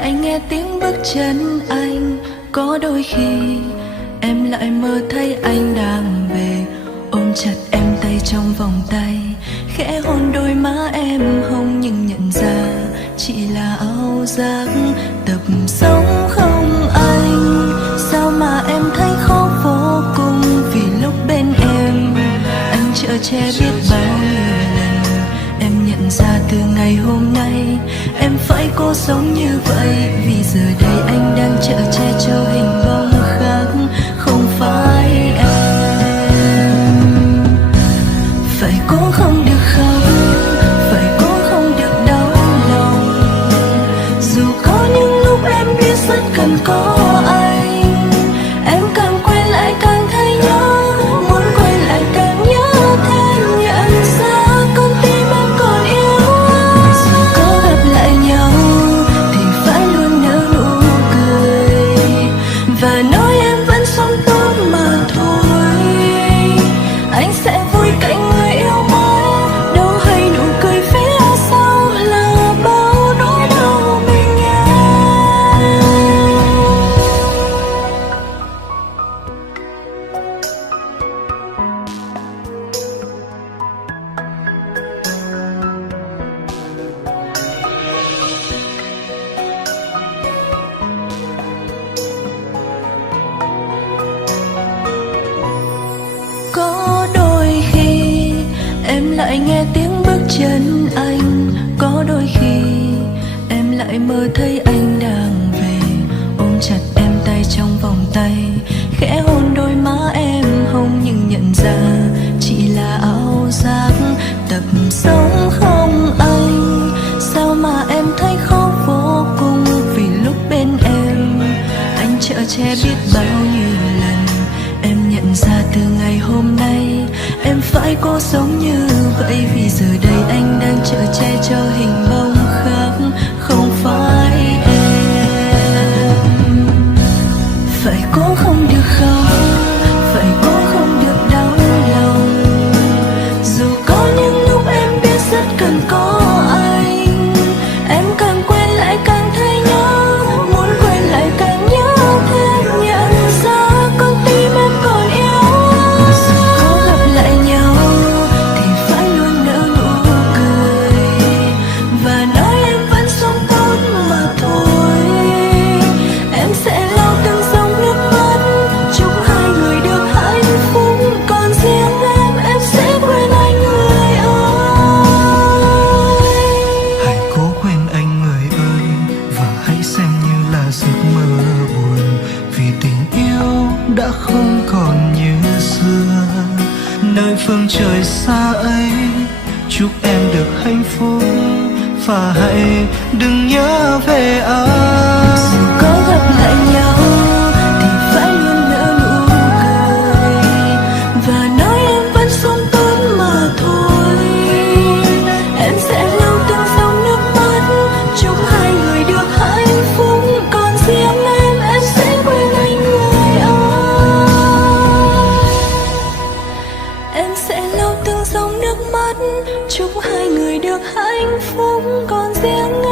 lại nghe tiếng bước chân anh. Có đôi khi em lại mơ thấy anh đang về, ôm chặt em tay trong vòng tay, khẽ hôn đôi má em hồng, nhưng nhận ra chỉ là ảo giác. Tập sống không anh, sao mà em thấy khó vô cùng, vì lúc bên em anh chở che biết bao nhiêu lần. Em nhận ra từ ngày hôm nay em phải cố sống như vậy, vì giờ đây anh đang chở che cho hình bóng khác, không phải em. Phải cố không được khóc, phải cố không được đau lòng, dù có những lúc em biết rất cần có anh. Em càng quay lại càng thấy nhớ, muốn quay lại càng nhớ thêm, nhận ra con tim em còn yêu anh. Dù có gặp lại nhau thì phải luôn nở nụ cười và nói em vẫn sống tốt mà thôi. Anh sẽ vui cạnh người yêu mới, đâu hay nụ cười phía sau là bao nỗi đau mình em. Có đôi khi em lại nghe tiếng bước chân anh, có đôi khi em lại mơ thấy anh đang về, ôm chặt em tay trong vòng tay, khẽ hôn đôi má em hồng, nhưng nhận ra chỉ là ảo giác. Tập sống không anh, sao mà em thấy khó vô cùng, vì lúc bên em anh chở che biết bao nhiêu lần. Em nhận ra từ ngày hôm nay em phải cố sống như vậy, vì giờ đây anh đang chở che cho hình bóng khác, không phải em. Phải cố không được khóc, phải cố không được đau lòng, dù có những lúc em biết rất cần có anh. Em càng quay lại càng thấy nhớ, muốn quay lại càng nhớ thêm, nhận ra con tim em còn yêu anh. Dù có gặp lại nhau thì phải luôn nở nụ cười và nói em vẫn sống tốt mà thôi. Em sẽ lau từng dòng nước mắt, chúc hai người được hạnh phúc, còn riêng em sẽ quên anh người ơi. Hãy cố quên anh người ơi, và hãy xem như là giấc mơ buồn, vì tình yêu đã không còn như xưa. Nơi phương trời xa ấy, chúc em được hạnh phúc và hãy đừng nhớ về anh. Dù có gặp lại nhau thì phải luôn nở nụ cười và nói em vẫn sống tốt mà thôi. Em sẽ lau từng dòng nước mắt, chúc hai người được hạnh phúc, còn riêng em sẽ quên anh người ơi. Em sẽ lau từng dòng nước mắt, chúc hai người được hạnh phúc, còn riêng